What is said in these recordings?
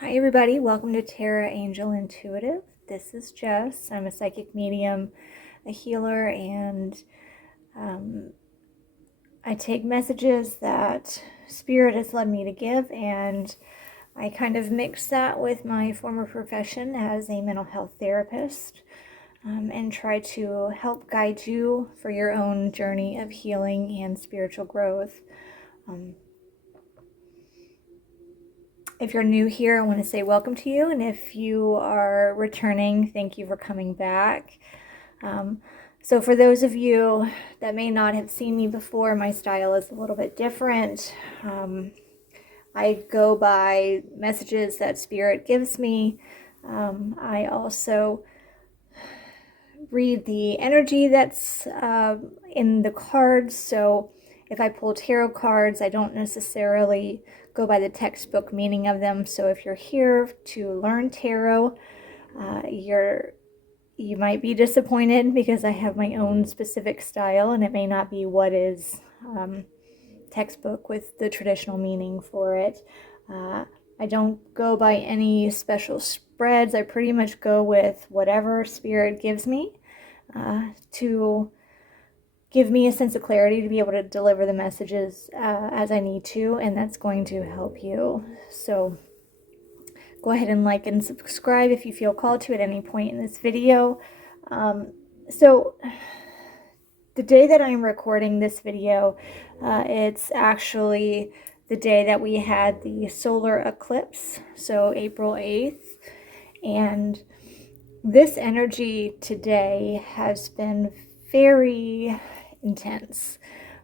Hi everybody, welcome to Terra Angel Intuitive. This is Jess. I'm a psychic medium, a healer, and I take messages that Spirit has led me to give, and I kind of mix that with my former profession as a mental health therapist, and try to help guide you for your own journey of healing and spiritual growth. If you're new here, I want to say welcome to you, and if you are returning, thank you for coming back. So for those of you that may not have seen me before, my style is a little bit different. I go by messages that Spirit gives me. I also read the energy that's in the cards. So if I pull tarot cards, I don't necessarily go by the textbook meaning of them. So if you're here to learn tarot, you might be disappointed because I have my own specific style, and it may not be what is textbook with the traditional meaning for it. I don't go by any special spreads. I pretty much go with whatever Spirit gives me to give me a sense of clarity to be able to deliver the messages as I need to, and that's going to help you. So go ahead and like and subscribe if you feel called to at any point in this video. So the day that I'm recording this video, it's actually the day that we had the solar eclipse, so April 8th. And this energy today has been very intense.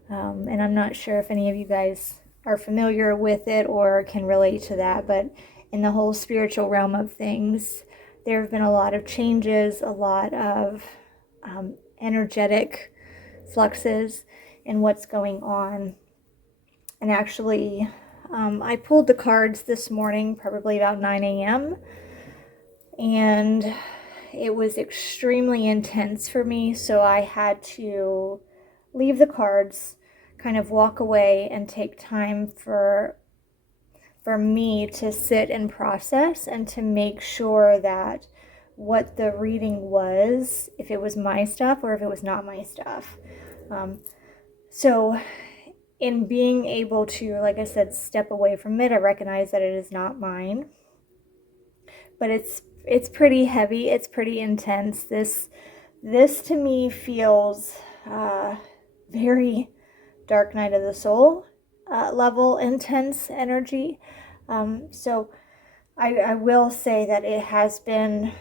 And I'm not sure if any of you guys are familiar with it or can relate to that, but in the whole spiritual realm of things, there have been a lot of changes, a lot of energetic fluxes in what's going on. And actually, I pulled the cards this morning, probably about 9 a.m., and it was extremely intense for me, so I had to leave the cards, kind of walk away and take time for me to sit and process and to make sure that what the reading was, if it was my stuff or if it was not my stuff. So in being able to, like I said, step away from it, I recognize that it is not mine, but it's pretty heavy. It's pretty intense. This to me feels very dark night of the soul level intense energy. So I will say that it has been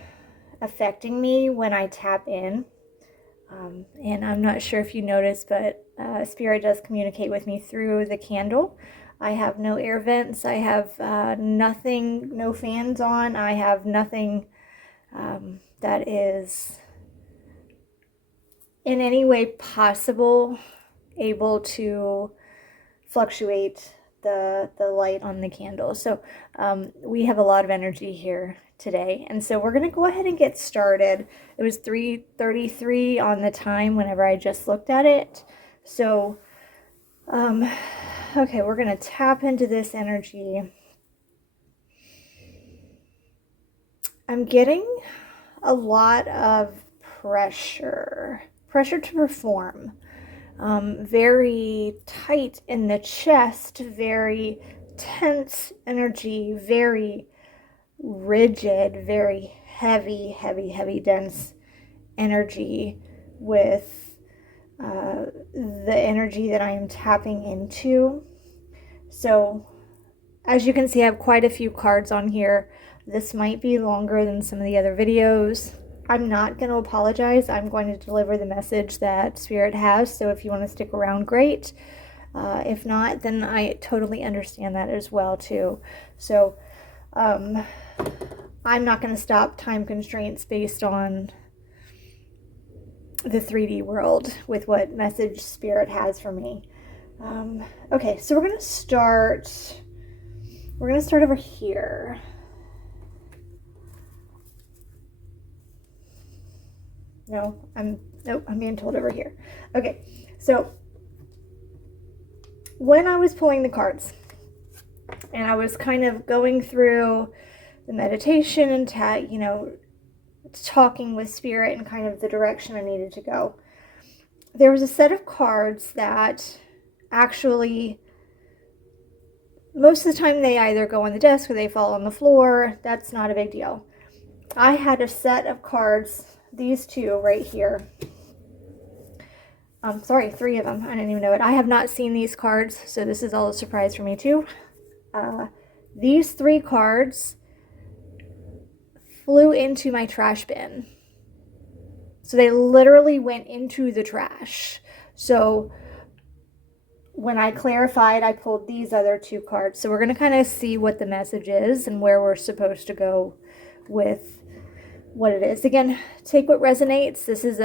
affecting me when I tap in. And I'm not sure if you noticed, but Spirit does communicate with me through the candle. I have no air vents. I have nothing, no fans on. I have nothing that is in any way possible able to fluctuate the light on the candle. So we have a lot of energy here today, and so we're going to go ahead and get started. It was 3:33 on the time whenever I just looked at it. So okay, we're going to tap into this energy. I'm getting a lot of pressure to perform. Very tight in the chest, very tense energy, very rigid, very heavy, dense energy with the energy that I am tapping into. So as you can see, I have quite a few cards on here. This might be longer than some of the other videos. I'm not going to apologize. I'm going to deliver the message that Spirit has. So if you want to stick around, great. If not, then I totally understand that as well too. So I'm not going to stop time constraints based on the 3D world with what message Spirit has for me. Okay, so we're going to start over here. Nope, I'm being told over here. Okay, so when I was pulling the cards and I was kind of going through the meditation and you know, talking with spirit and kind of the direction I needed to go. There was a set of cards that actually, most of the time they either go on the desk or they fall on the floor. That's not a big deal. I had a set of cards, these two right here. Sorry, 3 of them. I didn't even know it. I have not seen these cards, so this is all a surprise for me too. These 3 cards flew into my trash bin. So they literally went into the trash. So when I clarified, I pulled these other 2 cards. So we're going to kind of see what the message is and where we're supposed to go with what it is. Again, take what resonates. This is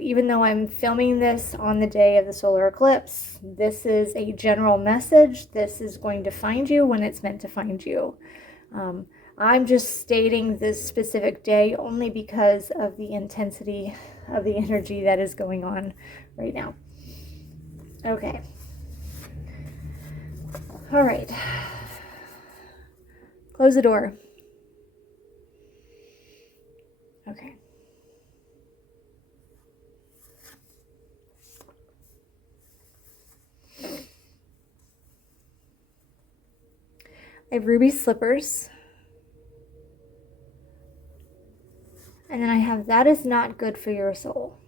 even though I'm filming this on the day of the solar eclipse, this is a general message. This is going to find you when it's meant to find you. I'm just stating this specific day only because of the intensity of the energy that is going on right now. Okay. All right. Close the door. Okay. I have ruby slippers. And then I have, that is not good for your soul.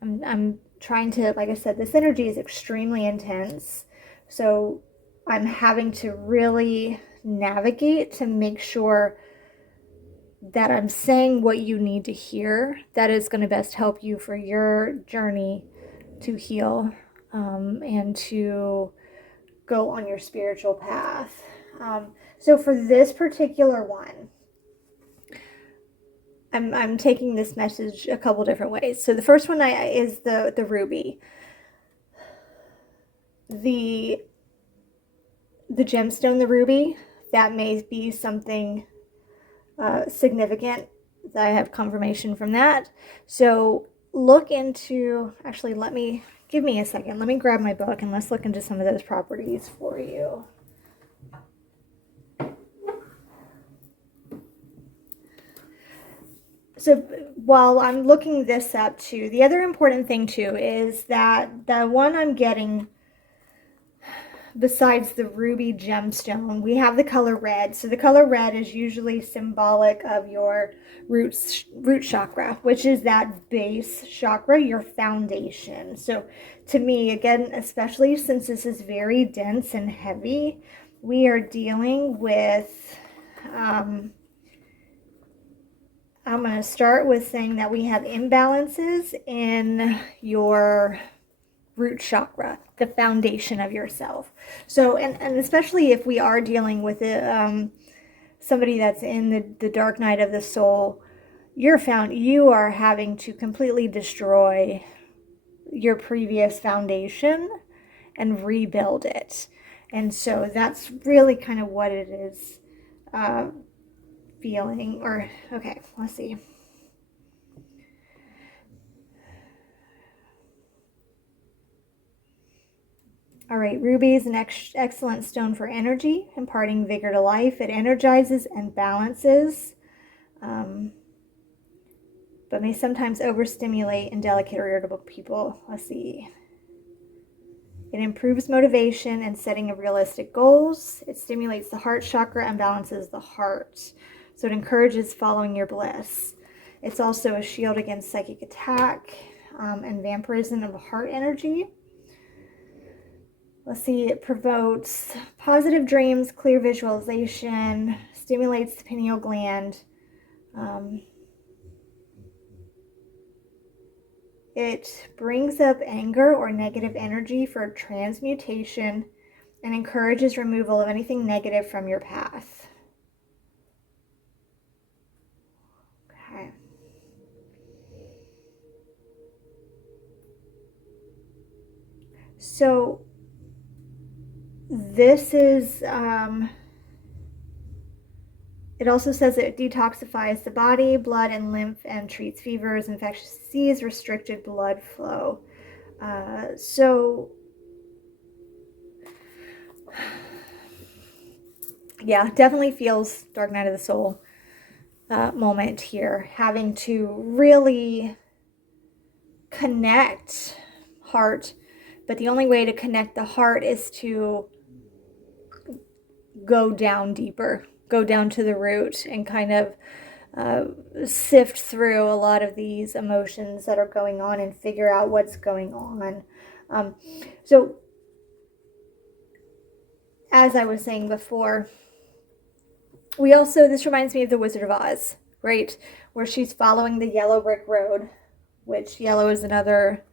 I'm trying to, like I said, this energy is extremely intense. So I'm having to really navigate to make sure that I'm saying what you need to hear that is going to best help you for your journey to heal and to go on your spiritual path. So for this particular one, I'm taking this message a couple different ways. So the first one is the ruby. The gemstone, the ruby, that may be something significant. I have confirmation from that. So look into, actually give me a second. Let me grab my book and let's look into some of those properties for you. So while I'm looking this up too, the other important thing too is that the one I'm getting, besides the ruby gemstone, we have the color red. So the color red is usually symbolic of your root chakra, which is that base chakra, your foundation. So to me, again, especially since this is very dense and heavy, we are dealing with, I'm going to start with saying that we have imbalances in your root chakra, the foundation of yourself. So, and especially if we are dealing with somebody that's in the dark night of the soul, you are having to completely destroy your previous foundation and rebuild it. And so that's really kind of what it is feeling. Or, okay, let's see. All right, ruby is an excellent stone for energy, imparting vigor to life. It energizes and balances, but may sometimes overstimulate in delicate or irritable people. Let's see. It improves motivation and setting of realistic goals. It stimulates the heart chakra and balances the heart. So it encourages following your bliss. It's also a shield against psychic attack and vampirism of heart energy. Let's see, it provokes positive dreams, clear visualization, stimulates the pineal gland. It brings up anger or negative energy for transmutation and encourages removal of anything negative from your path. Okay. So this is, it also says it detoxifies the body, blood, and lymph, and treats fevers, infectious disease, restricted blood flow. So Yeah, definitely feels dark night of the soul moment here, having to really connect heart, but the only way to connect the heart is to go down deeper, go down to the root, and kind of sift through a lot of these emotions that are going on and figure out what's going on. So as I was saying before, this reminds me of the Wizard of Oz, right? Where she's following the yellow brick road, which yellow is another,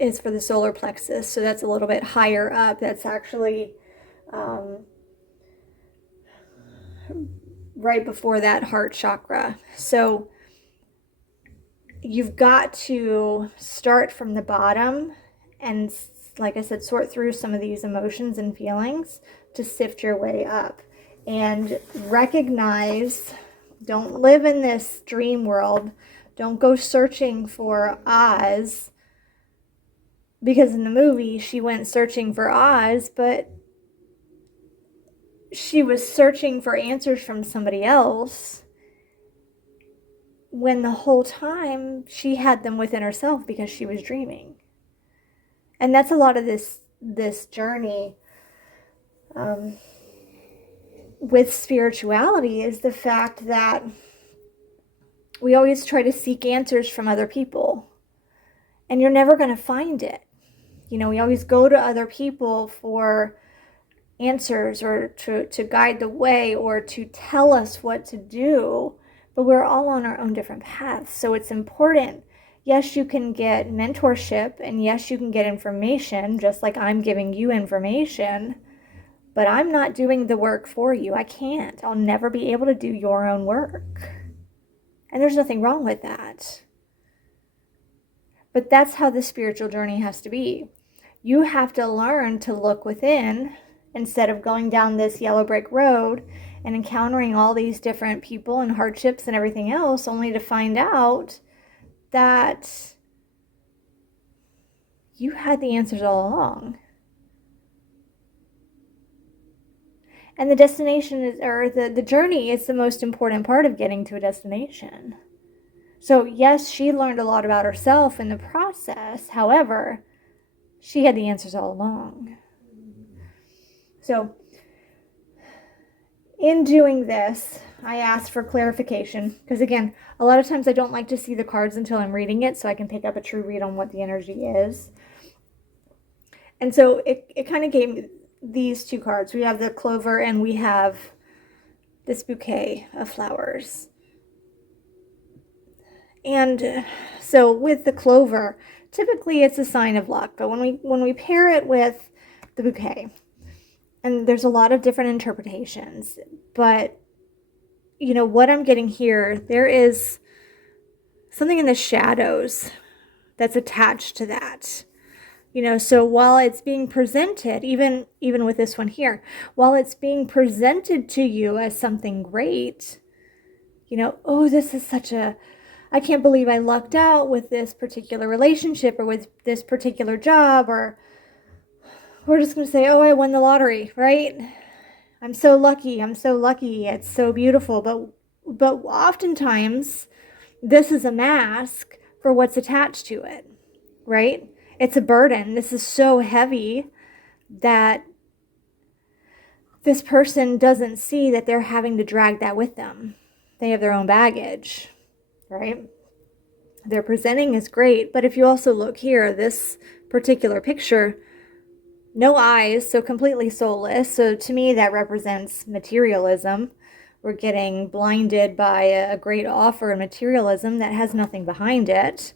is for the solar plexus. So that's a little bit higher up. That's actually right before that heart chakra. So you've got to start from the bottom and, like I said, sort through some of these emotions and feelings to sift your way up and recognize, don't live in this dream world. Don't go searching for Oz, because in the movie she went searching for Oz, but she was searching for answers from somebody else when the whole time she had them within herself because she was dreaming. And that's a lot of this journey with spirituality, is the fact that we always try to seek answers from other people, and you're never going to find it. You know, we always go to other people for answers or to guide the way or to tell us what to do, but we're all on our own different paths. So it's important. Yes, you can get mentorship, and yes, you can get information, just like I'm giving you information, but I'm not doing the work for you. I can't. I'll never be able to do your own work. And there's nothing wrong with that. But that's how the spiritual journey has to be. You have to learn to look within instead of going down this yellow brick road and encountering all these different people and hardships and everything else, only to find out that you had the answers all along. And the destination is, or the journey is the most important part of getting to a destination. So yes, she learned a lot about herself in the process. However, she had the answers all along. So in doing this, I asked for clarification, because again, a lot of times I don't like to see the cards until I'm reading it, so I can pick up a true read on what the energy is. And so it kind of gave me these two cards. We have the clover and we have this bouquet of flowers. And so with the clover, typically it's a sign of luck, but when we pair it with the bouquet, and there's a lot of different interpretations, but you know what I'm getting here, there is something in the shadows that's attached to that. You know, so while it's being presented, even with this one here, while it's being presented to you as something great, you know, oh, this is I can't believe I lucked out with this particular relationship or with this particular job, or we're just going to say, oh, I won the lottery, right? I'm so lucky. It's so beautiful. But oftentimes this is a mask for what's attached to it, right? It's a burden. This is so heavy that this person doesn't see that they're having to drag that with them. They have their own baggage, right? They're presenting as great, but if you also look here, this particular picture, no eyes, so completely soulless. So to me, that represents materialism. We're getting blinded by a great offer of materialism that has nothing behind it.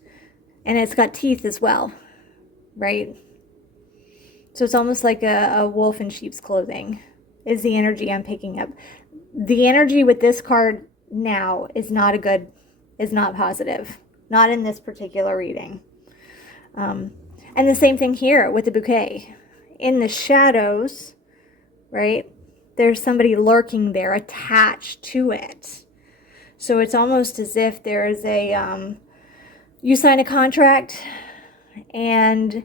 And it's got teeth as well, right? So it's almost like a wolf in sheep's clothing is the energy I'm picking up. The energy with this card now is not positive. Not in this particular reading. And the same thing here with the bouquet. In the shadows, right, there's somebody lurking there attached to it. So it's almost as if there is you sign a contract and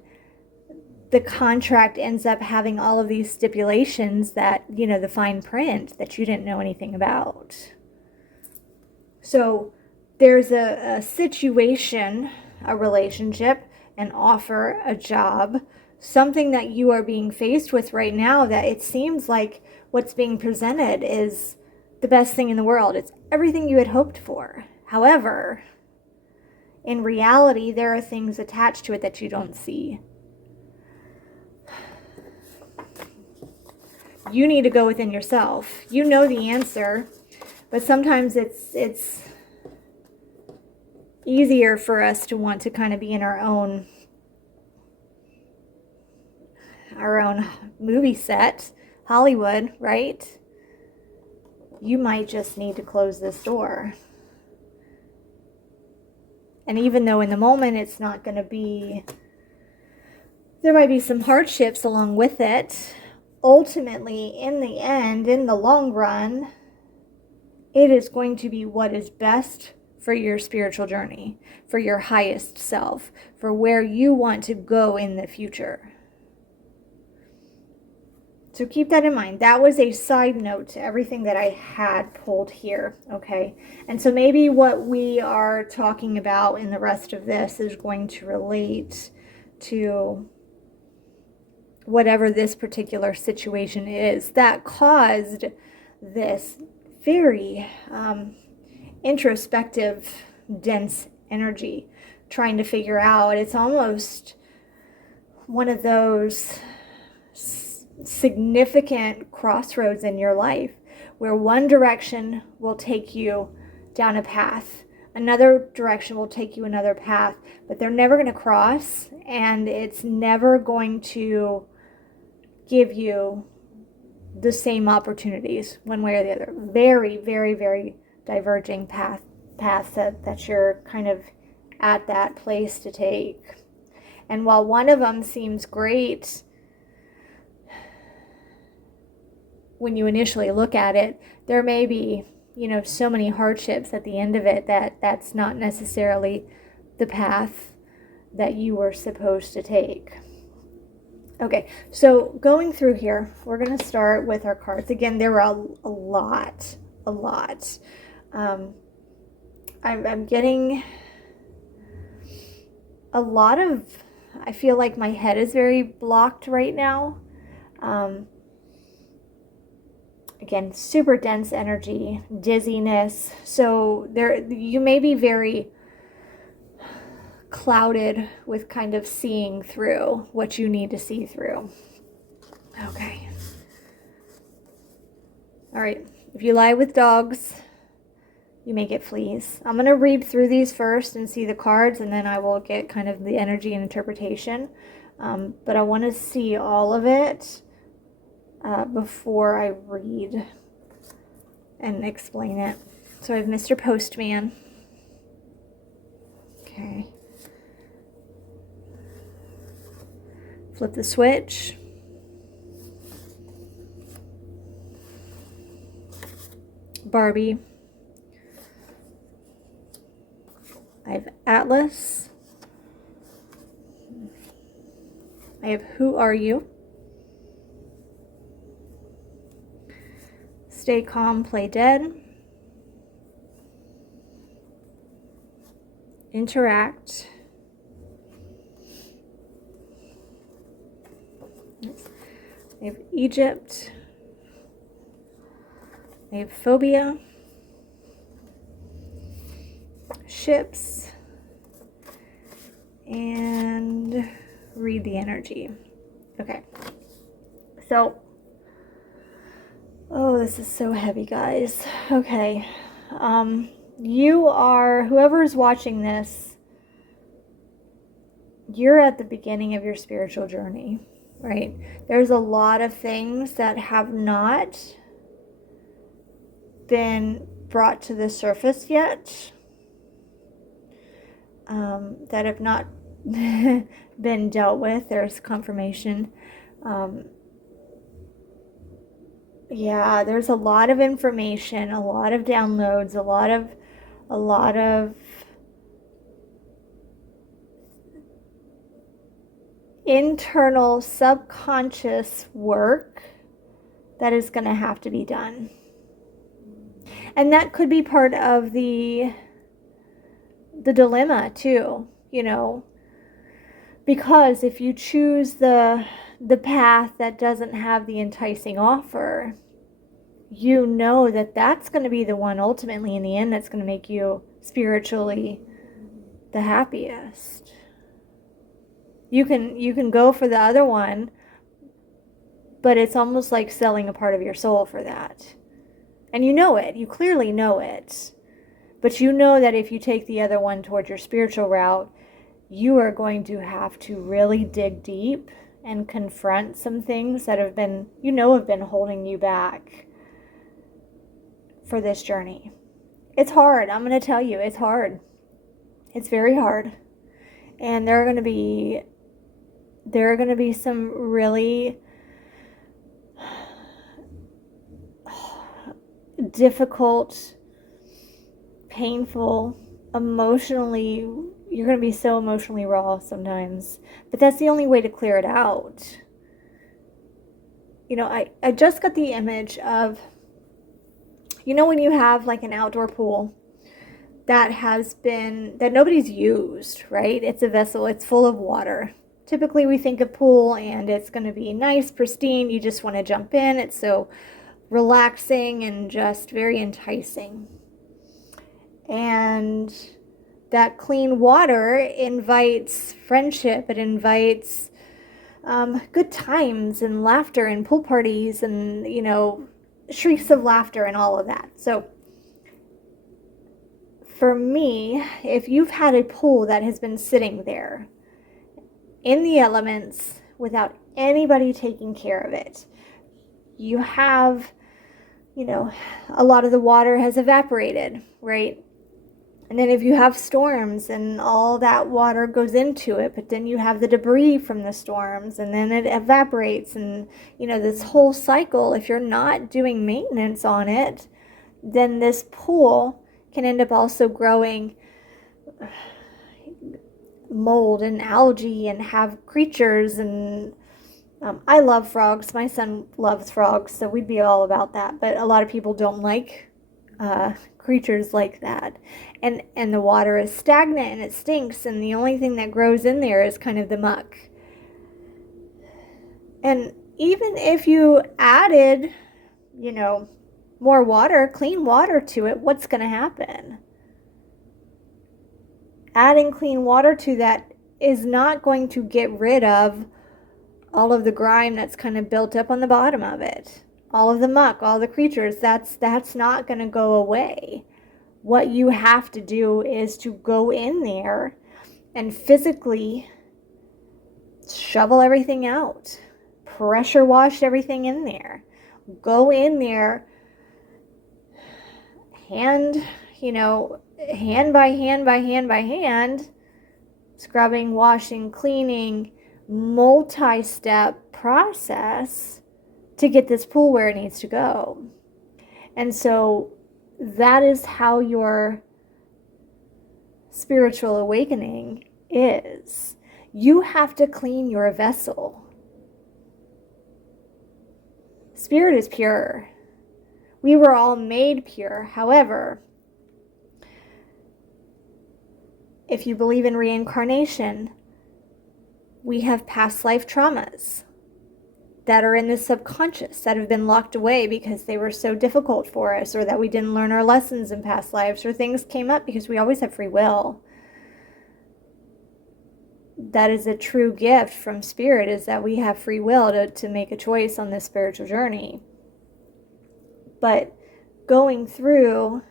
the contract ends up having all of these stipulations that, you know, the fine print that you didn't know anything about. So there's a situation, a relationship, an offer, a job, something that you are being faced with right now that it seems like what's being presented is the best thing in the world. It's everything you had hoped for. However, in reality, there are things attached to it that you don't see. You need to go within yourself. You know the answer, but sometimes it's easier for us to want to kind of be in our own movie set, Hollywood, right? You might just need to close this door. And even though in the moment it's not going to be, there might be some hardships along with it, ultimately, in the end, in the long run, it is going to be what is best for your spiritual journey, for your highest self, for where you want to go in the future. So keep that in mind. That was a side note to everything that I had pulled here, okay? And so maybe what we are talking about in the rest of this is going to relate to whatever this particular situation is that caused this very introspective, dense energy, trying to figure out. It's almost one of those significant crossroads in your life where one direction will take you down a path, another direction will take you another path, but they're never going to cross, and it's never going to give you the same opportunities one way or the other. Very, very, very diverging paths that you're kind of at that place to take. And while one of them seems great when you initially look at it, there may be, you know, so many hardships at the end of it that that's not necessarily the path that you were supposed to take. Okay, so going through here, we're going to start with our cards. Again, there were a lot. I'm getting a lot of, I feel like my head is very blocked right now. Again, super dense energy, dizziness. So you may be very clouded with kind of seeing through what you need to see through. Okay. All right. If you lie with dogs, you may get fleas. I'm going to read through these first and see the cards, and then I will get kind of the energy and interpretation. But I want to see all of it before I read and explain it. So I have Mr. Postman. Okay. Flip the switch. Barbie. I have Atlas. I have Who Are You? Stay Calm, Play Dead. Interact. I have Egypt. I have Phobia. Ships. And read the energy. Okay. So, oh, this is so heavy, guys. Okay. You are, whoever's watching this, you're at the beginning of your spiritual journey, right? There's a lot of things that have not been brought to the surface yet, that have not been dealt with. There's confirmation. Yeah, there's a lot of information, a lot of downloads, a lot of internal subconscious work that is going to have to be done. And that could be part of the dilemma too, you know, because if you choose the path that doesn't have the enticing offer, you know that that's going to be the one ultimately in the end that's going to make you spiritually the happiest. You can go for the other one, but it's almost like selling a part of your soul for that. And you know it. You clearly know it. But you know that if you take the other one towards your spiritual route, you are going to have to really dig deep and confront some things that have been holding you back for this journey. It's hard. I'm going to tell you, it's hard. It's very hard. And there are going to be some really difficult, painful, emotionally, you're going to be so emotionally raw sometimes, but that's the only way to clear it out. You know, I just got the image of, you know, when you have like an outdoor pool that nobody's used, right? It's a vessel, it's full of water. Typically we think of pool and it's going to be nice, pristine, you just want to jump in. It's so relaxing and just very enticing. And that clean water invites friendship. It invites good times and laughter and pool parties and, you know, shrieks of laughter and all of that. So for me, if you've had a pool that has been sitting there in the elements without anybody taking care of it, you have, you know, a lot of the water has evaporated, right? And then if you have storms and all that water goes into it, but then you have the debris from the storms and then it evaporates, and, you know, this whole cycle, if you're not doing maintenance on it, then this pool can end up also growing mold and algae and have creatures. And I love frogs. My son loves frogs, so we'd be all about that. But a lot of people don't like creatures like that. And the water is stagnant and it stinks, and the only thing that grows in there is kind of the muck. And even if you added, you know, more water, clean water to it, what's going to happen? Adding clean water to that is not going to get rid of all of the grime that's kind of built up on the bottom of it. All of the muck, all the creatures, that's not going to go away. What you have to do is to go in there and physically shovel everything out. Pressure wash everything in there. Go in there, hand by hand, scrubbing, washing, cleaning, multi-step process to get this pool where it needs to go. And so that is how your spiritual awakening is. You have to clean your vessel. Spirit is pure. We were all made pure. However, if you believe in reincarnation, we have past life traumas that are in the subconscious that have been locked away because they were so difficult for us, or that we didn't learn our lessons in past lives, or things came up, because we always have free will. That is a true gift from Spirit, is that we have free will to make a choice on this spiritual journey. But going through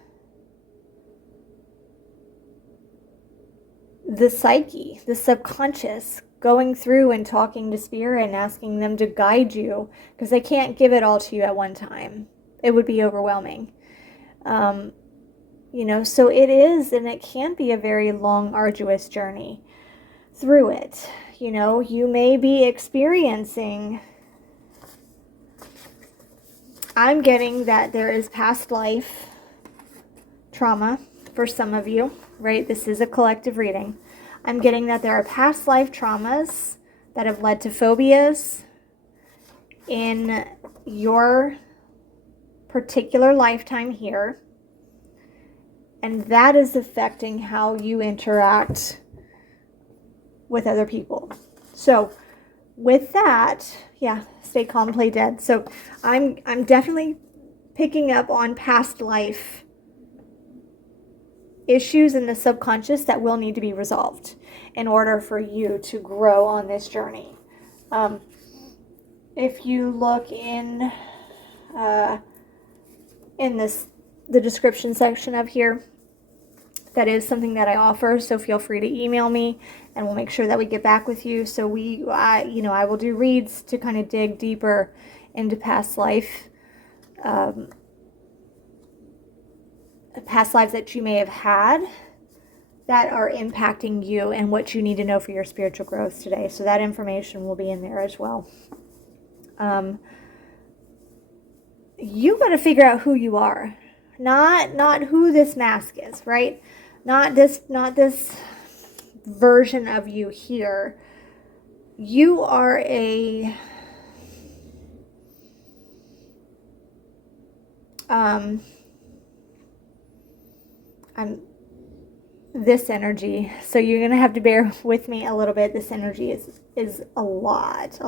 the psyche, the subconscious, going through and talking to Spirit and asking them to guide you, because they can't give it all to you at one time. It would be overwhelming. So it is, and it can be a very long, arduous journey through it. You may be experiencing, I'm getting that there is past life trauma for some of you, right? This is a collective reading. I'm getting that there are past life traumas that have led to phobias in your particular lifetime here. And that is affecting how you interact with other people. So with that, yeah, stay calm, play dead. So I'm definitely picking up on past life issues in the subconscious that will need to be resolved in order for you to grow on this journey. If you look in the description section of here, that is something that I offer, so feel free to email me and we'll make sure that we get back with you. So I will do reads to kind of dig deeper into past lives that you may have had that are impacting you and what you need to know for your spiritual growth today. So that information will be in there as well. You got to figure out who you are, not who this mask is, right? Not this version of you here. You are this energy. So you're going to have to bear with me a little bit. This energy is a lot.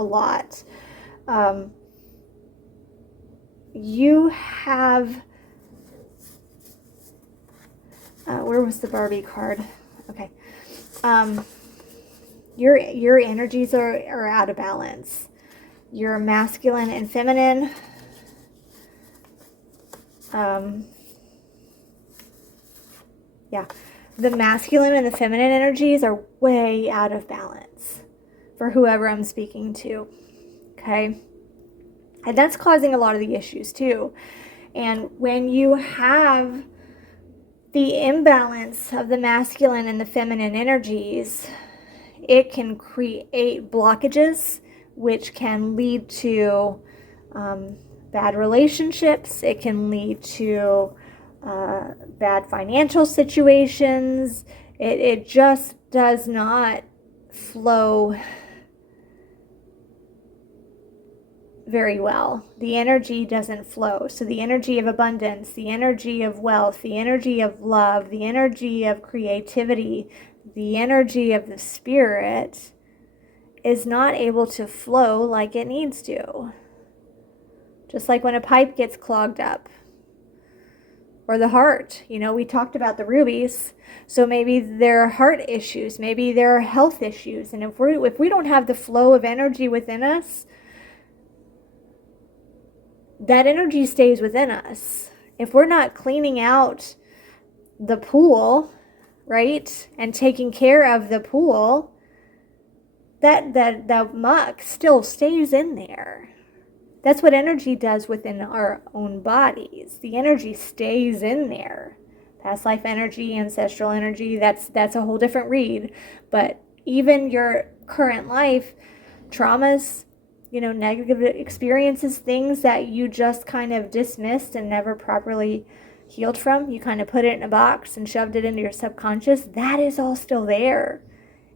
You have where was the Barbie card? Okay. Your energies are out of balance. Your masculine and feminine. The masculine and the feminine energies are way out of balance for whoever I'm speaking to. Okay. And that's causing a lot of the issues too. And when you have the imbalance of the masculine and the feminine energies, it can create blockages, which can lead to bad relationships. It can lead to bad financial situations. It just does not flow very well. The energy doesn't flow. So the energy of abundance, the energy of wealth, the energy of love, the energy of creativity, the energy of the spirit is not able to flow like it needs to. Just like when a pipe gets clogged up. Or the heart. We talked about the rubies. So maybe there are heart issues. Maybe there are health issues. And if we don't have the flow of energy within us, that energy stays within us. If we're not cleaning out the pool, right, and taking care of the pool, that muck still stays in there. That's what energy does within our own bodies. The energy stays in there. Past life energy, ancestral energy, that's a whole different read. But even your current life, traumas, negative experiences, things that you just kind of dismissed and never properly healed from, you kind of put it in a box and shoved it into your subconscious, that is all still there.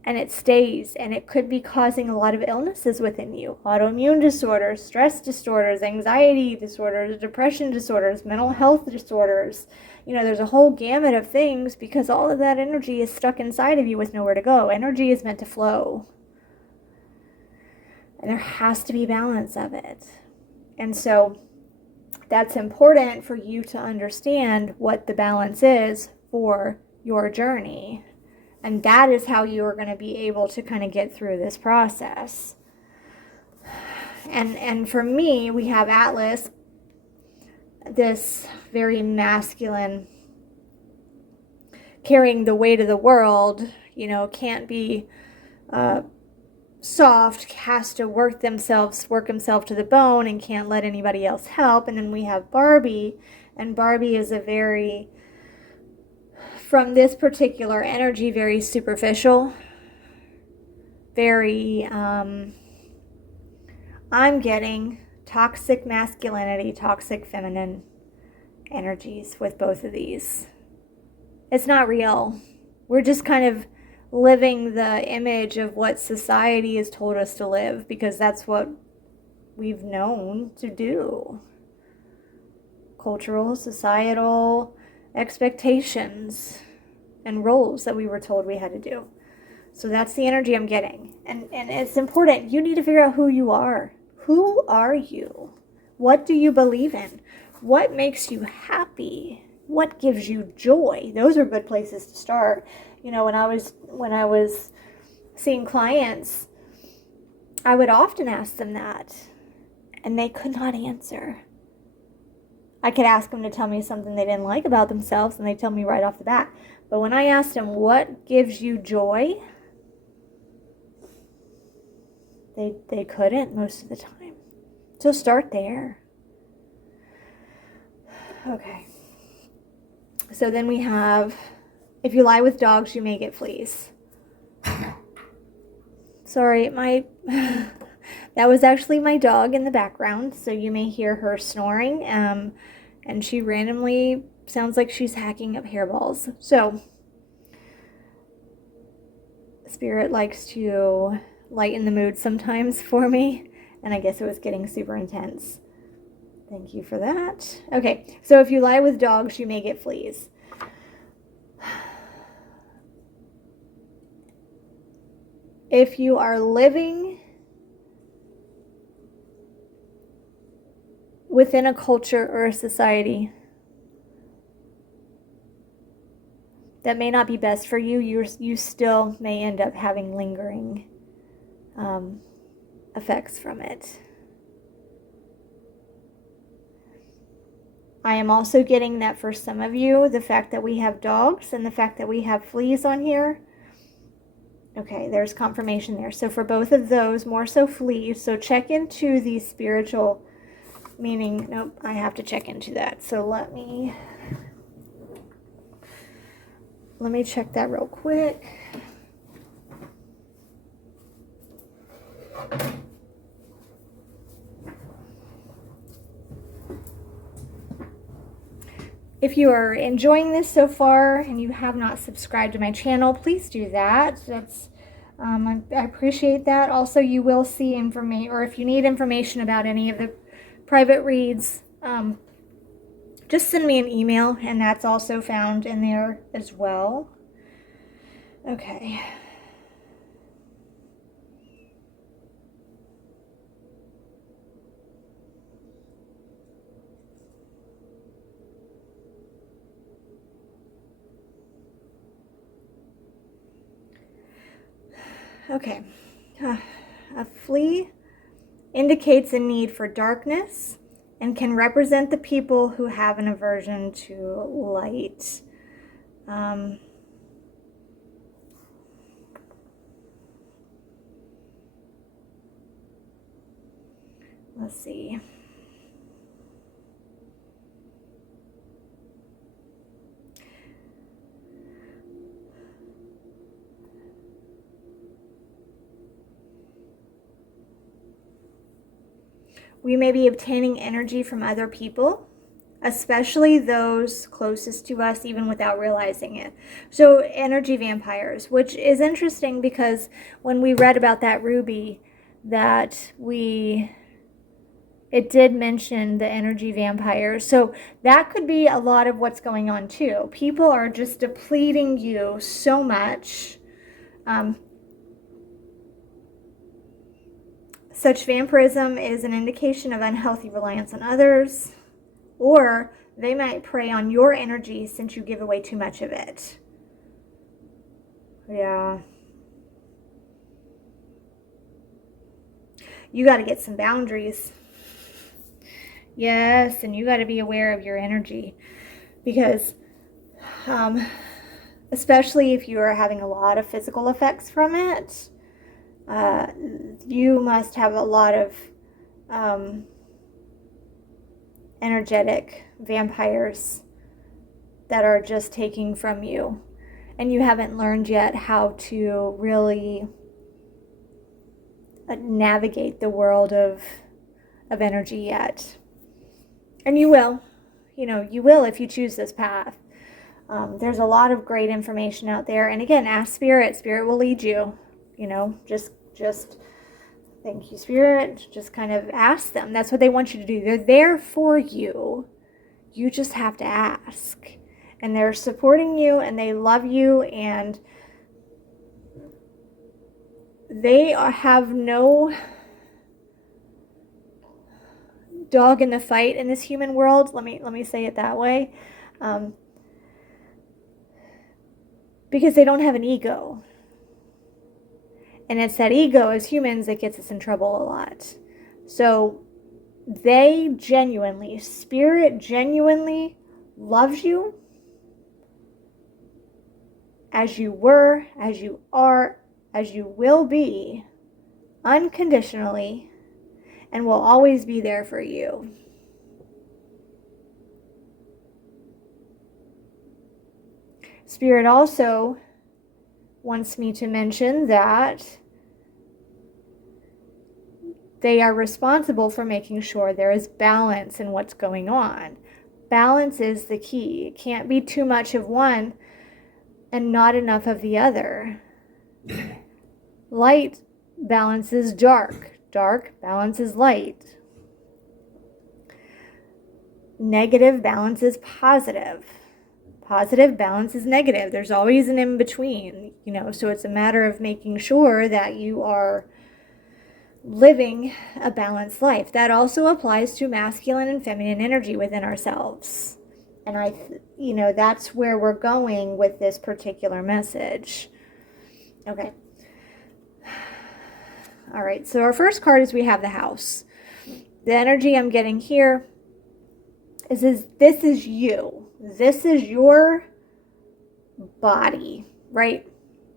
And it stays, and it could be causing a lot of illnesses within you. Autoimmune disorders, stress disorders, anxiety disorders, depression disorders, mental health disorders. There's a whole gamut of things because all of that energy is stuck inside of you with nowhere to go. Energy is meant to flow. And there has to be balance of it. And so that's important for you to understand what the balance is for your journey. And that is how you are going to be able to kind of get through this process. And for me, we have Atlas, this very masculine, carrying the weight of the world, can't be soft, has to work himself to the bone and can't let anybody else help. And then we have Barbie, and Barbie is from this particular energy, very superficial, very, I'm getting toxic masculinity, toxic feminine energies with both of these. It's not real. We're just kind of living the image of what society has told us to live, because that's what we've known to do. Cultural, societal expectations and roles that we were told we had to do. So that's the energy I'm getting. And it's important. You need to figure out who you are. Who are you? What do you believe in? What makes you happy? What gives you joy? Those are good places to start. You know, when I was seeing clients, I would often ask them that, and they could not answer. I could ask them to tell me something they didn't like about themselves, and they'd tell me right off the bat. But when I asked them, what gives you joy? They couldn't most of the time. So start there. Okay. So then we have, if you lie with dogs, you may get fleas. Sorry, that was actually my dog in the background, so you may hear her snoring, and she randomly sounds like she's hacking up hairballs. So, Spirit likes to lighten the mood sometimes for me, and I guess it was getting super intense. Thank you for that. Okay, so if you lie with dogs, you may get fleas. If you are living within a culture or a society that may not be best for you, you still may end up having lingering effects from it. I am also getting that for some of you, the fact that we have dogs and the fact that we have fleas on here. Okay, there's confirmation there. So for both of those, more so fleas. So check into the spiritual meaning. Nope, I have to check into that. So let me check that real quick. If you are enjoying this so far and you have not subscribed to my channel, please do that. I appreciate that. Also, you will see information, or if you need information about any of the private reads, just send me an email, and that's also found in there as well. Okay. Okay. A flea indicates a need for darkness and can represent the people who have an aversion to light. Let's see. We may be obtaining energy from other people, especially those closest to us, even without realizing it. So energy vampires, which is interesting because when we read about that ruby, it did mention the energy vampires. So that could be a lot of what's going on too. People are just depleting you so much. Such vampirism is an indication of unhealthy reliance on others, or they might prey on your energy since you give away too much of it. Yeah. You got to get some boundaries. Yes, and you got to be aware of your energy, because especially if you are having a lot of physical effects from it, you must have a lot of energetic vampires that are just taking from you, and you haven't learned yet how to really navigate the world of energy yet. And you will, you will if you choose this path. There's a lot of great information out there. And again, ask Spirit. Spirit will lead you. You know, just thank you, Spirit. Just kind of ask them. That's what they want you to do. They're there for you. You just have to ask. And they're supporting you, and they love you, and they have no dog in the fight in this human world. Let me say it that way. Because they don't have an ego. And it's that ego as humans that gets us in trouble a lot. So they genuinely, Spirit genuinely loves you as you were, as you are, as you will be, unconditionally, and will always be there for you. Spirit also wants me to mention that they are responsible for making sure there is balance in what's going on. Balance is the key. It can't be too much of one and not enough of the other. Light balances dark. Dark balances light. Negative balances positive. Positive balances negative. There's always an in-between, you know, so it's a matter of making sure that you are living a balanced life. That also applies to masculine and feminine energy within ourselves. And you know, that's where we're going with this particular message. Okay. All right. So our first card is we have the House. The energy I'm getting here is this is you. This is your body, right?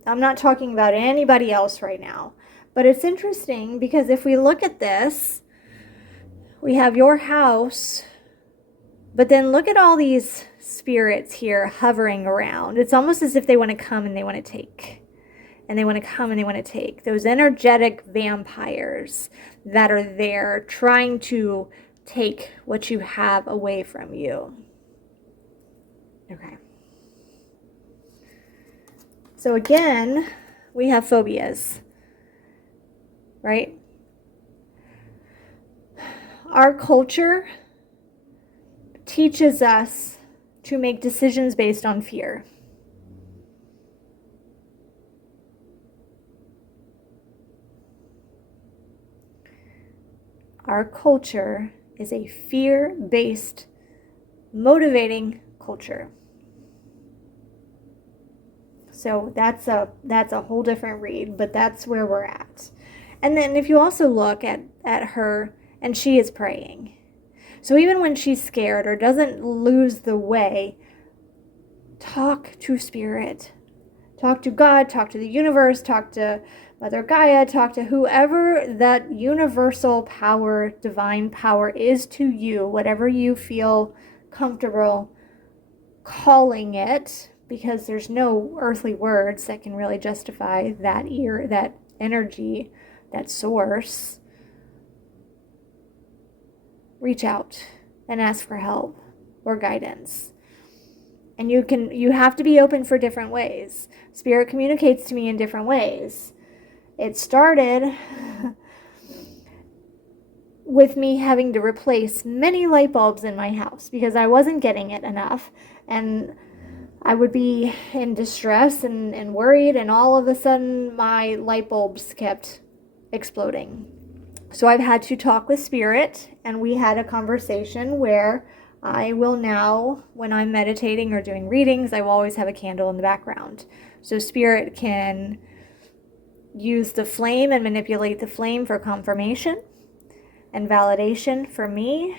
I'm not talking about anybody else right now. But it's interesting because if we look at this, we have your house, but then look at all these spirits here hovering around. It's almost as if they want to come and they want to take. And they want to come and they want to take. Those energetic vampires that are there trying to take what you have away from you. Okay. So again, we have phobias. Right? Our culture teaches us to make decisions based on fear. Our culture is a fear-based, motivating culture. So that's a whole different read, but that's where we're at. And then if you also look at her, and she is praying. So even when she's scared or doesn't lose the way, talk to Spirit. Talk to God, talk to the universe, talk to Mother Gaia, talk to whoever that universal power, divine power is to you, whatever you feel comfortable calling it, because there's no earthly words that can really justify that energy, that source. Reach out and ask for help or guidance. And you have to be open for different ways. Spirit communicates to me in different ways. It started with me having to replace many light bulbs in my house because I wasn't getting it enough. And I would be in distress and worried, and all of a sudden my light bulbs kept exploding. So I've had to talk with Spirit, and we had a conversation where I will now, when I'm meditating or doing readings, I will always have a candle in the background. So Spirit can use the flame and manipulate the flame for confirmation and validation for me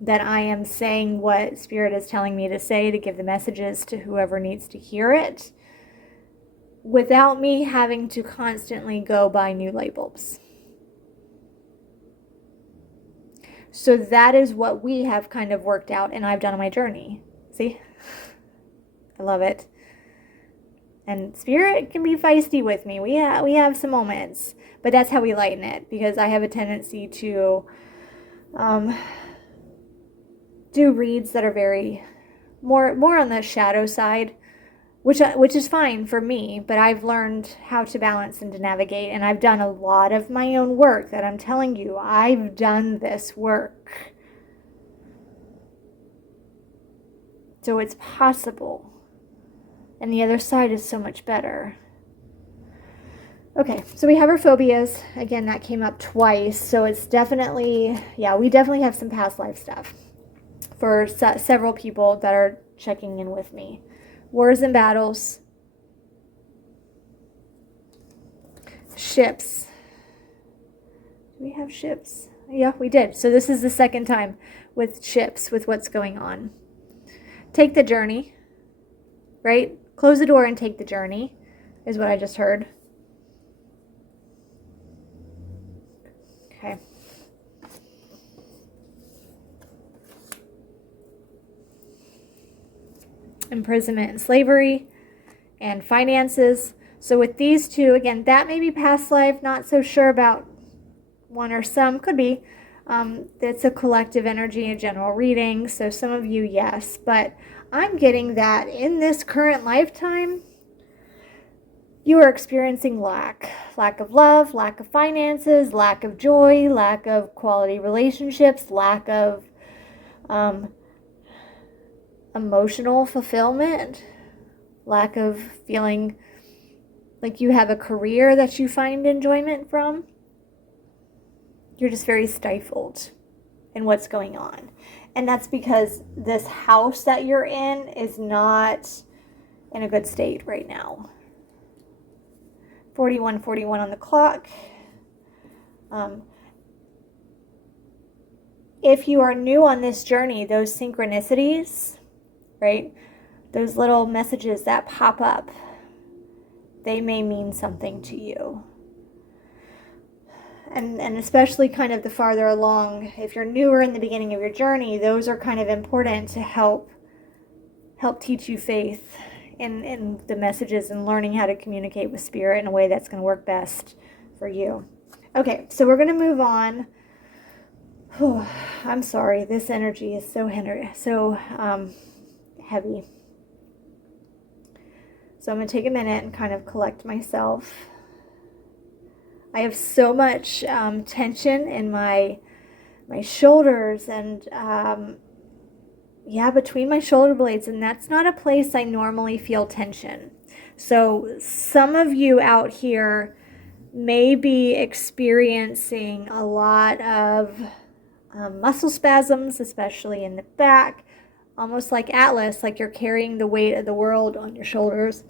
that I am saying what Spirit is telling me to say, to give the messages to whoever needs to hear it, without me having to constantly go buy new light bulbs. So that is what we have kind of worked out, and I've done on my journey. See? I love it. And Spirit can be feisty with me. We have some moments, but that's how we lighten it, because I have a tendency to do reads that are very more on the shadow side, which is fine for me, but I've learned how to balance and to navigate, and I've done a lot of my own work that I'm telling you, I've done this work. So it's possible. And the other side is so much better. Okay, so we have our phobias. Again, that came up twice. So it's definitely, yeah, we definitely have some past life stuff for several people that are checking in with me. Wars and battles. Ships. Do we have ships? Yeah, we did. So this is the second time with ships, with what's going on. Take the journey, right? Close the door and take the journey is what I just heard. Okay. Imprisonment and slavery and finances. So with these two, again, that may be past life, not so sure about one or some, could be. It's a collective energy, a general reading. So some of you, yes, but I'm getting that in this current lifetime, you are experiencing lack of love, lack of finances, lack of joy, lack of quality relationships, lack of emotional fulfillment, lack of feeling like you have a career that you find enjoyment from. You're just very stifled in what's going on. And that's because this house that you're in is not in a good state right now. 41:41 on the clock. If you are new on this journey, those synchronicities, right? Those little messages that pop up, they may mean something to you. And especially kind of the farther along, if you're newer in the beginning of your journey, those are kind of important to help teach you faith in the messages and learning how to communicate with spirit in a way that's going to work best for you. Okay, so we're going to move on. Oh, I'm sorry, this energy is so heavy. So I'm going to take a minute and kind of collect myself. I have so much tension in my shoulders and between my shoulder blades, and that's not a place I normally feel tension. So some of you out here may be experiencing a lot of muscle spasms, especially in the back, almost like Atlas, like you're carrying the weight of the world on your shoulders.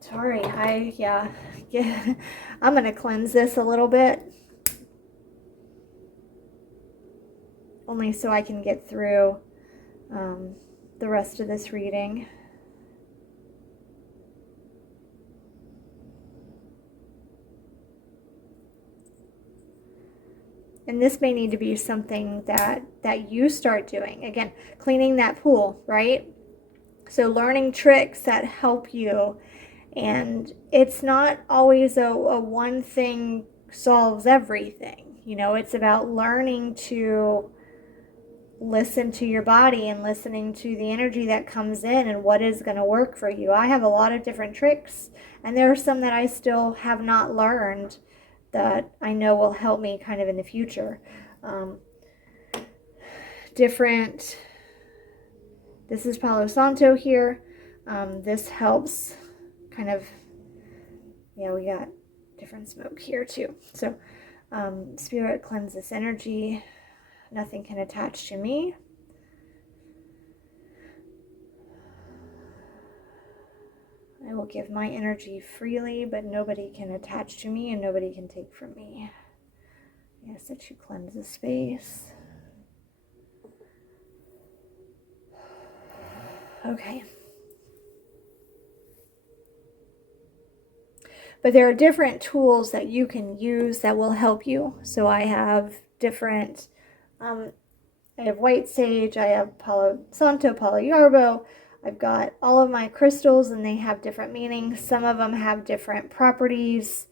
Sorry, I'm going to cleanse this a little bit. Only so I can get through the rest of this reading. And this may need to be something that you start doing. Again, cleaning that pool, right? So learning tricks that help you. And it's not always a one thing solves everything. You know, it's about learning to listen to your body and listening to the energy that comes in and what is going to work for you. I have a lot of different tricks, and there are some that I still have not learned that I know will help me kind of in the future. This is Palo Santo here. This helps kind of, we got different smoke here too. So spirit, cleanse this energy. Nothing can attach to me. I will give my energy freely, but nobody can attach to me and nobody can take from me. Yes, that you cleanse the space. Okay. But there are different tools that you can use that will help you. So I have different, I have white sage, I have Palo Santo, Palo Yarbo, I've got all of my crystals and they have different meanings. Some of them have different properties.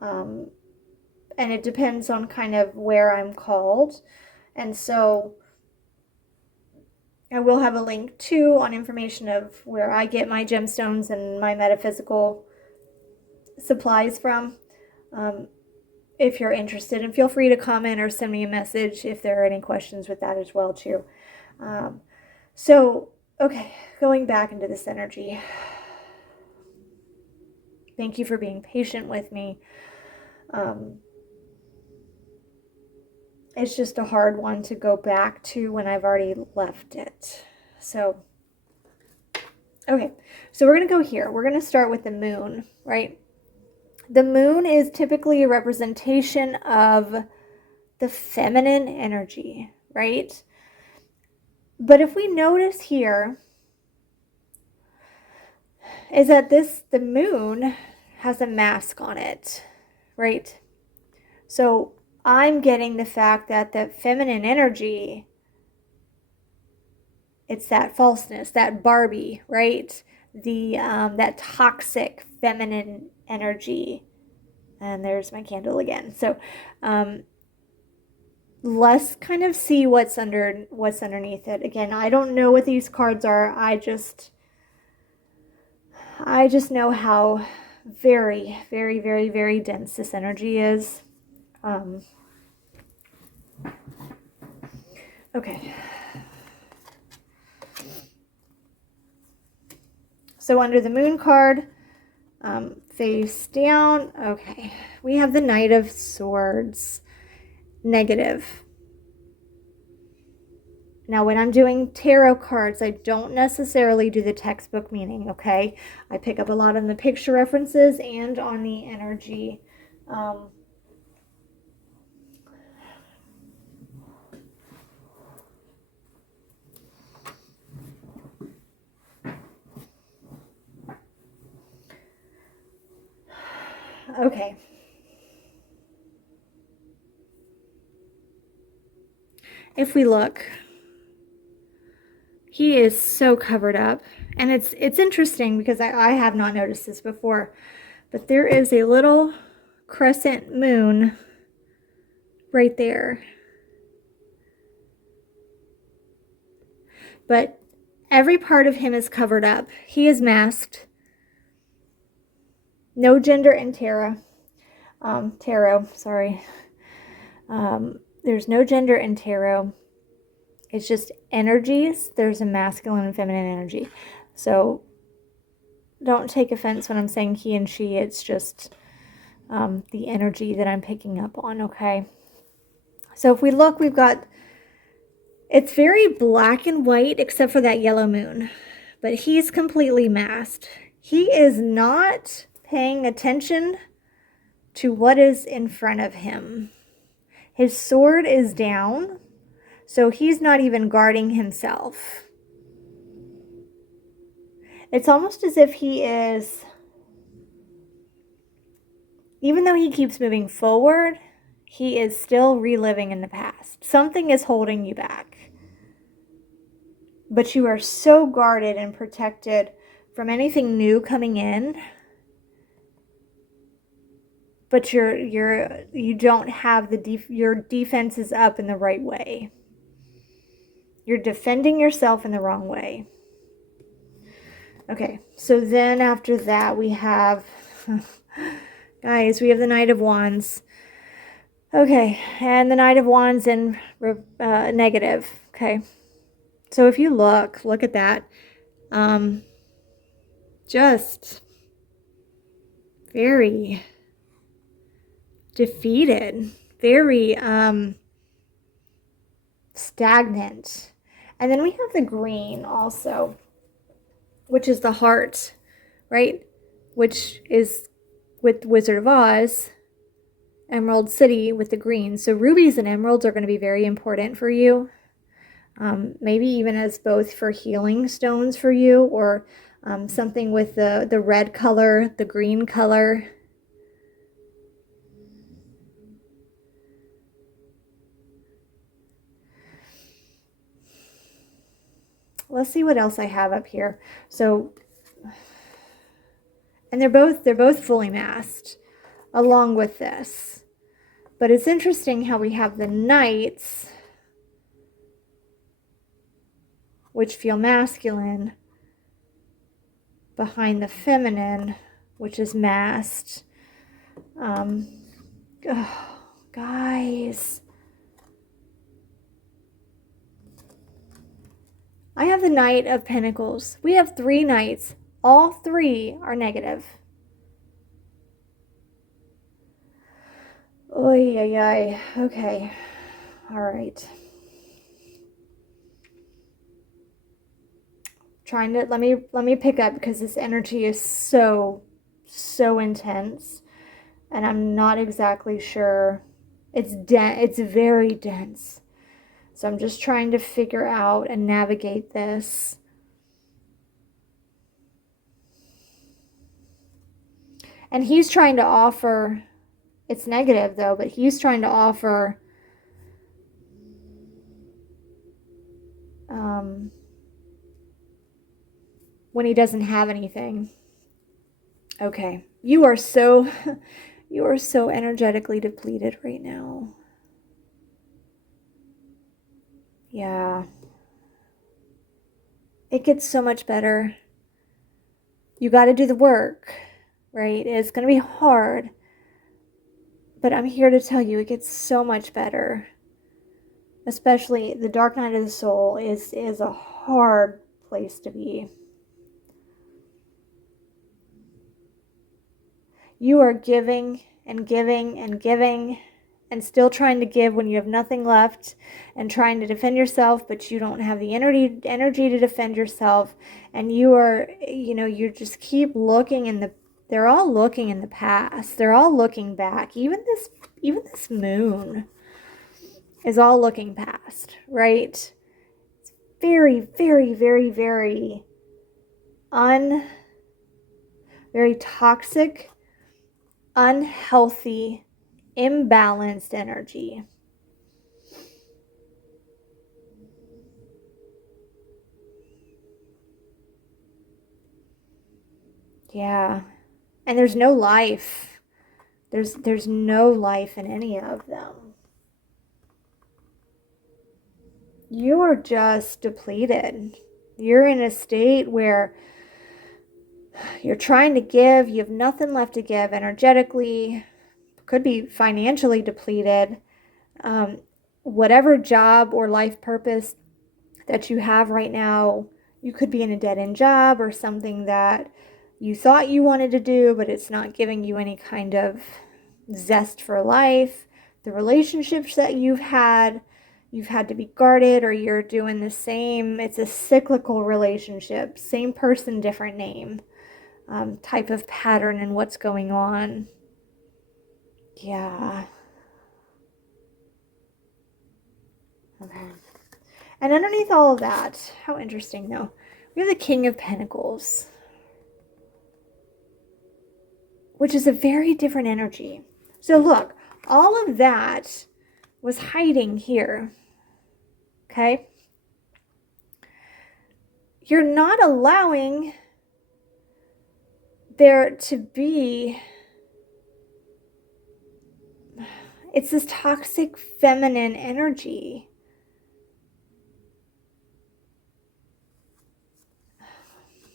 And it depends on kind of where I'm called. And so I will have a link too on information of where I get my gemstones and my metaphysical supplies from. If you're interested, and feel free to comment or send me a message if there are any questions with that as well too. Okay, going back into this energy. Thank you for being patient with me. It's just a hard one to go back to when I've already left it. So, okay, so we're going to go here. We're going to start with the moon, right? The moon is typically a representation of the feminine energy, right? But if we notice here, is that the moon has a mask on it, right? So I'm getting the fact that the feminine energy, it's that falseness, that Barbie, right? That toxic feminine energy. And there's my candle again. So let's kind of see what's underneath it. Again, I don't know what these cards are. I just know how very, very, very, very dense this energy is. Okay. So under the moon card, face down, okay, we have the Knight of Swords, negative. Now, when I'm doing tarot cards, I don't necessarily do the textbook meaning, okay? I pick up a lot on the picture references and on the energy. Okay. If we look, he is so covered up. And it's interesting because I have not noticed this before. But there is a little crescent moon right there. But every part of him is covered up. He is masked. No gender in tarot. There's no gender in tarot. It's just energies. There's a masculine and feminine energy. So don't take offense when I'm saying he and she. It's just the energy that I'm picking up on, okay? So if we look, we've got, it's very black and white except for that yellow moon. But he's completely masked. He is not paying attention to what is in front of him. His sword is down, so he's not even guarding himself. It's almost as if he is, even though he keeps moving forward, he is still reliving in the past. Something is holding you back. But you are so guarded and protected from anything new coming in. But you don't have your defense is up in the right way. You're defending yourself in the wrong way. Okay, so then after that we have, guys, we have the Knight of Wands. Okay, and the Knight of Wands in negative. Okay, so if you look at that. Just very defeated, very stagnant. And then we have the green also, which is the heart, right? Which is with Wizard of Oz, Emerald City with the green. So rubies and emeralds are going to be very important for you. Maybe even as both for healing stones for you, or something with the red color, the green color. let's see what else I have up here. So, and they're both fully masked along with this. But it's interesting how we have the knights, which feel masculine, behind the feminine, which is masked. Oh, guys. I have the Knight of Pentacles. We have 3 knights. All 3 are negative. Oy, ay, ay. Okay. All right. Trying to let me pick up because this energy is so intense, and I'm not exactly sure. It's very dense. So I'm just trying to figure out and navigate this. And he's trying to offer, it's negative though, but he's trying to offer when he doesn't have anything. Okay. You are so energetically depleted right now. Yeah. It gets so much better. You got to do the work, right? It's going to be hard. But I'm here to tell you it gets so much better. Especially the dark night of the soul is a hard place to be. You are giving and giving and giving and still trying to give when you have nothing left and trying to defend yourself, but you don't have the energy to defend yourself. And you are, you just keep looking they're all looking in the past. They're all looking back. Even this moon is all looking past, right? It's very, very, very, very very toxic, unhealthy, imbalanced energy. Yeah. And there's no life. There's no life in any of them. You are just depleted. You're in a state where you're trying to give, you have nothing left to give energetically, could be financially depleted. Whatever job or life purpose that you have right now, you could be in a dead-end job or something that you thought you wanted to do, but it's not giving you any kind of zest for life. The relationships that you've had to be guarded, or you're doing the same. It's a cyclical relationship, same person, different name, type of pattern in what's going on. Yeah. Okay. And underneath all of that, how interesting though, we have the King of Pentacles, which is a very different energy. So look, all of that was hiding here, okay? You're not allowing there to be, it's this toxic feminine energy.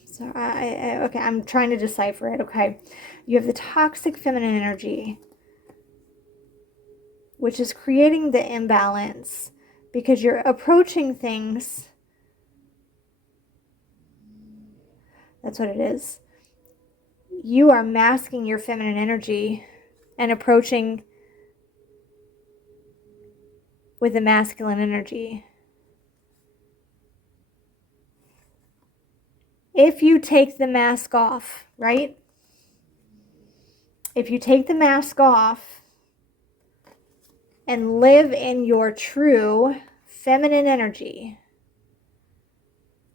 So okay, I'm trying to decipher it, okay? You have the toxic feminine energy, which is creating the imbalance because you're approaching things. That's what it is. You are masking your feminine energy and approaching with the masculine energy. If you take the mask off, right? If you take the mask off and live in your true feminine energy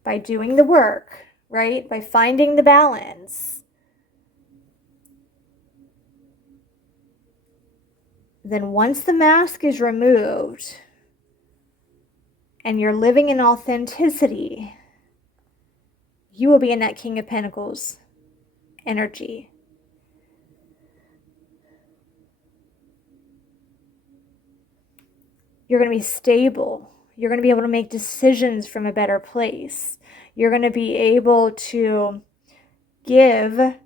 by doing the work, right? By finding the balance, then once the mask is removed and you're living in authenticity, you will be in that King of Pentacles energy. You're going to be stable. You're going to be able to make decisions from a better place. You're going to be able to give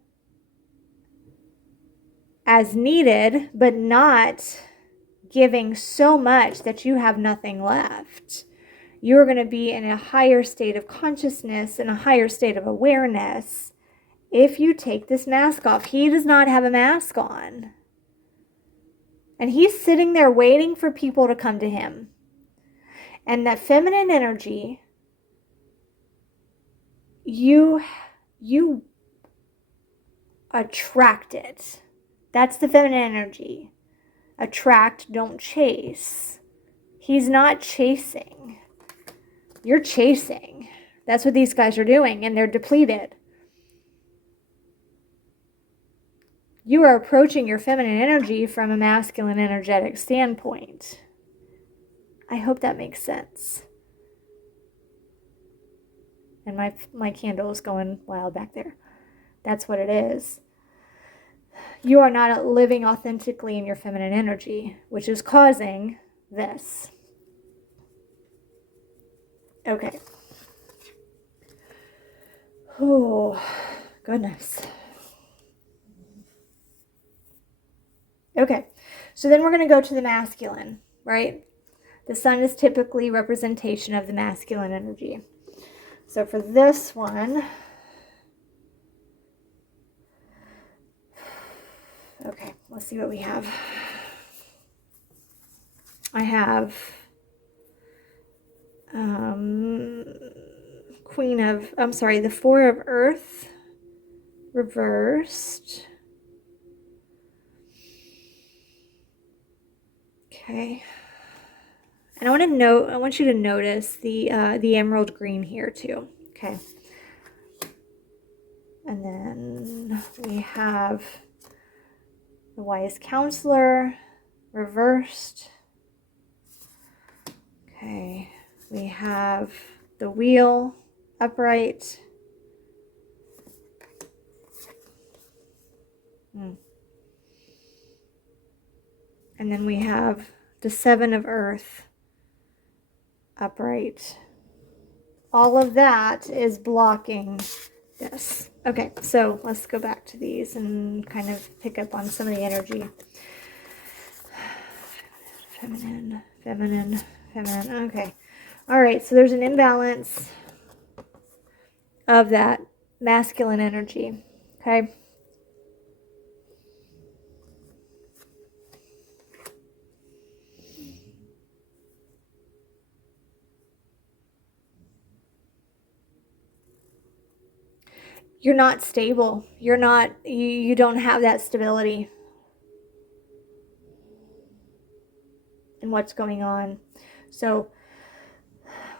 as needed, but not giving so much that you have nothing left. You're going to be in a higher state of consciousness and a higher state of awareness if you take this mask off. He does not have a mask on. And he's sitting there waiting for people to come to him. And that feminine energy, you attract it. That's the feminine energy. Attract, don't chase. He's not chasing. You're chasing. That's what these guys are doing, and they're depleted. You are approaching your feminine energy from a masculine energetic standpoint. I hope that makes sense. And my candle is going wild back there. That's what it is. You are not living authentically in your feminine energy, which is causing this. Okay. Oh, goodness. Okay, so then we're going to go to the masculine, right? The sun is typically representation of the masculine energy. So for this one, okay, let's see what we have. I have the Four of Earth reversed. Okay. And I want you to notice the emerald green here too. Okay. And then we have the wise counselor reversed. Okay. We have the wheel upright. And then we have the Seven of Earth upright. All of that is blocking this. Okay, so let's go back to these and kind of pick up on some of the energy. Feminine, feminine, feminine. Okay. All right, so there's an imbalance of that masculine energy. Okay. You're not stable. You don't have that stability in what's going on. So,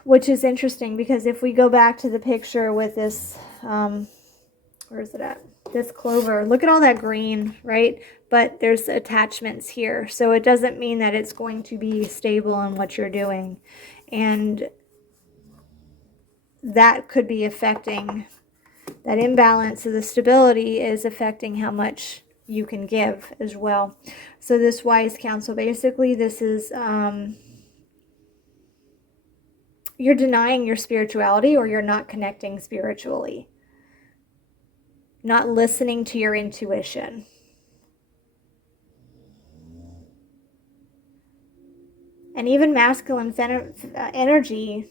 which is interesting because if we go back to the picture with this, where is it at? This clover, look at all that green, right? But there's attachments here. So it doesn't mean that it's going to be stable in what you're doing. And that could be affecting, that imbalance of the stability is affecting how much you can give as well. So this wise counsel, basically this is, you're denying your spirituality, or you're not connecting spiritually. Not listening to your intuition. And even masculine energy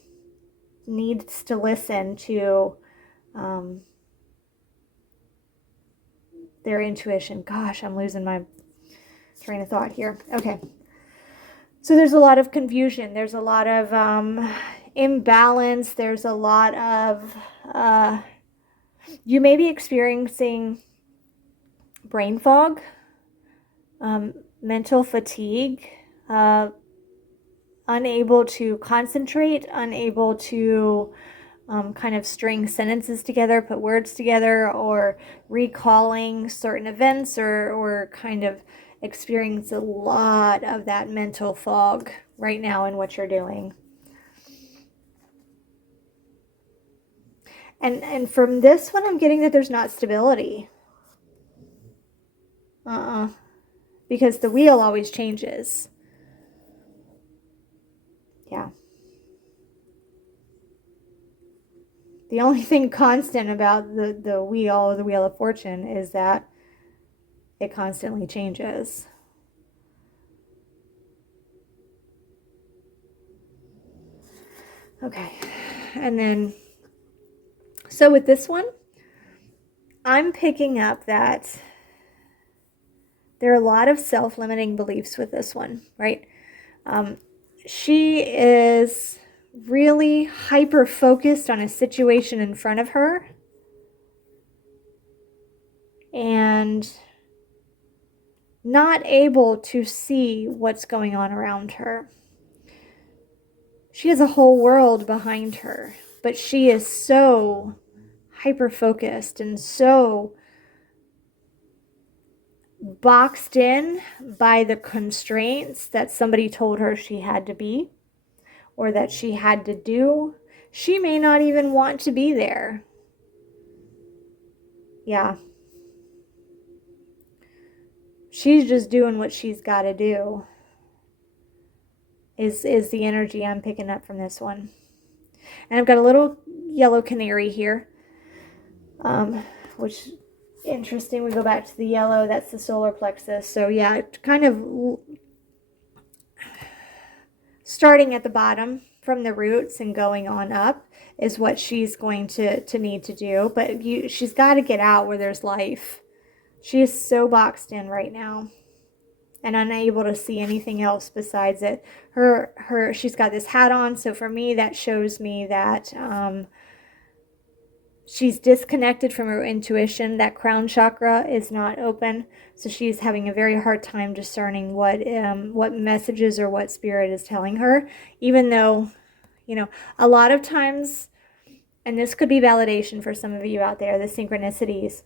needs to listen to their intuition. Gosh, I'm losing my train of thought here. Okay. So there's a lot of confusion. There's a lot of imbalance. There's a lot of... you may be experiencing brain fog, mental fatigue, unable to concentrate, unable to kind of string sentences together, put words together, or recalling certain events, or kind of experience a lot of that mental fog right now in what you're doing. And from this one, I'm getting that there's not stability. Because the wheel always changes. Yeah. The only thing constant about the wheel of fortune, is that it constantly changes. Okay. And then, so with this one, I'm picking up that there are a lot of self-limiting beliefs with this one, right? She is really hyper-focused on a situation in front of her, and not able to see what's going on around her. She has a whole world behind her, but she is so hyper-focused and so boxed in by the constraints that somebody told her she had to be, or that she had to do. She may not even want to be there. Yeah. She's just doing what she's got to do, is the energy I'm picking up from this one. And I've got a little yellow canary here, which, interesting. We go back to the yellow. That's the solar plexus. So yeah, kind of starting at the bottom from the roots and going on up is what she's going to need to do. But she's got to get out where there's life. She is so boxed in right now and unable to see anything else besides it. She's got this hat on, so for me that shows me that she's disconnected from her intuition. That crown chakra is not open, so she's having a very hard time discerning what messages or what spirit is telling her, even though, a lot of times, and this could be validation for some of you out there, the synchronicities.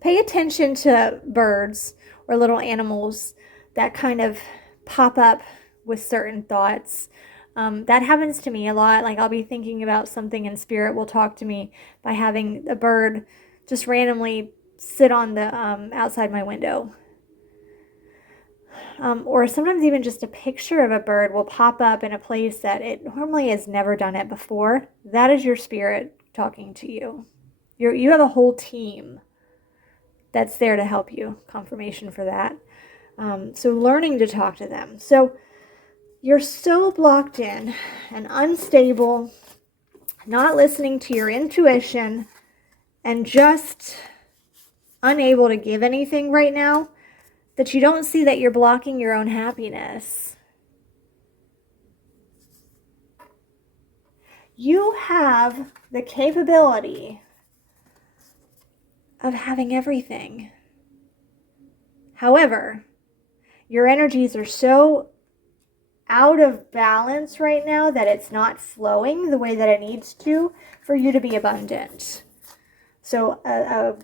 Pay attention to birds or little animals that kind of pop up with certain thoughts. That happens to me a lot. Like, I'll be thinking about something and spirit will talk to me by having a bird just randomly sit on the outside my window. Or sometimes even just a picture of a bird will pop up in a place that it normally has never done it before. That is your spirit talking to you. You have a whole team that's there to help you. Confirmation for that. So learning to talk to them. So you're so blocked in and unstable, not listening to your intuition, and just unable to give anything right now, that you don't see that you're blocking your own happiness. You have the capability of having everything. However, your energies are so out of balance right now that it's not flowing the way that it needs to for you to be abundant. So a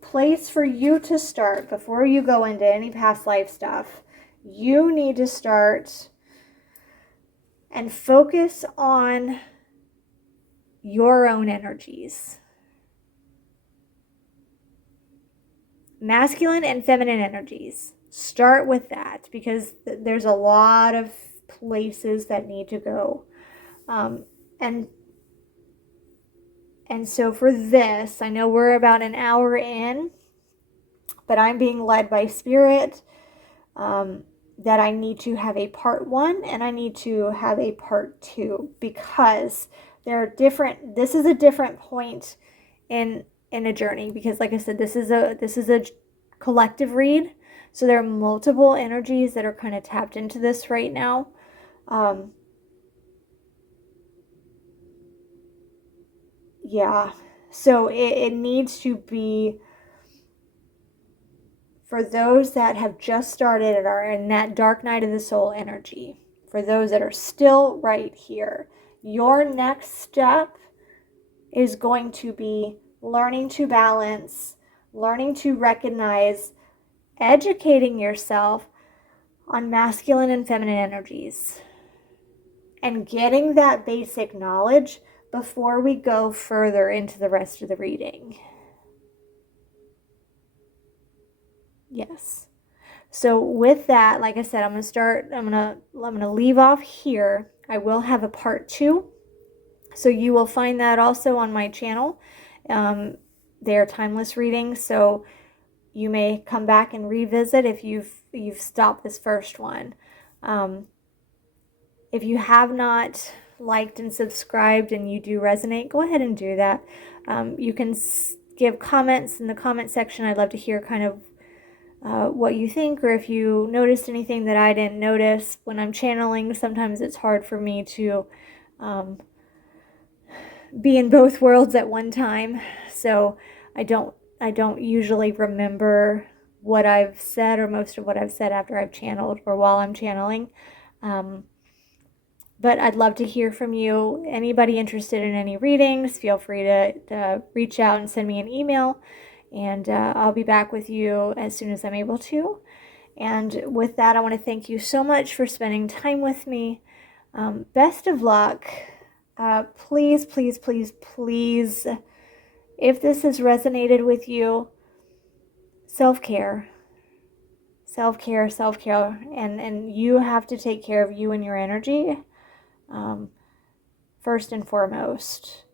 place for you to start before you go into any past life stuff, you need to start and focus on your own energies. Masculine and feminine energies. Start with that, because there's a lot of places that need to go. And so for this, I know we're about an hour in, but I'm being led by spirit that I need to have a part 1 and I need to have a part 2, because this is a different point in a journey, because like I said, this is a collective read. So there are multiple energies that are kind of tapped into this right now. Yeah, so it needs to be for those that have just started and are in that dark night of the soul energy. For those that are still right here, your next step is going to be learning to balance, learning to recognize, educating yourself on masculine and feminine energies, and getting that basic knowledge before we go further into the rest of the reading. Yes. So with that, like I said, I'm gonna leave off here. I will have a part 2. So you will find that also on my channel. They are timeless readings, so you may come back and revisit if you've stopped this first one. If you have not liked and subscribed and you do resonate, go ahead and do that. You can give comments in the comment section. I'd love to hear kind of what you think, or if you noticed anything that I didn't notice. When I'm channeling, sometimes it's hard for me to be in both worlds at one time, so I don't usually remember what I've said, or most of what I've said after I've channeled or while I'm channeling. But I'd love to hear from you. Anybody interested in any readings, feel free to reach out and send me an email, and I'll be back with you as soon as I'm able to. And with that, I want to thank you so much for spending time with me. Best of luck. Please, please, please, please, if this has resonated with you, self-care. Self-care, self-care. And you have to take care of you and your energy first and foremost,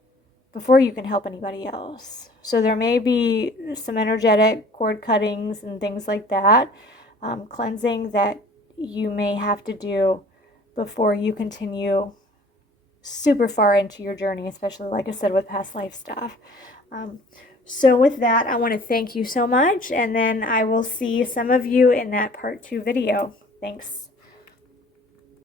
before you can help anybody else. So there may be some energetic cord cuttings and things like that, cleansing that you may have to do before you continue super far into your journey, especially, like I said, with past life stuff. So with that, I want to thank you so much, and then I will see some of you in that part 2 video. Thanks.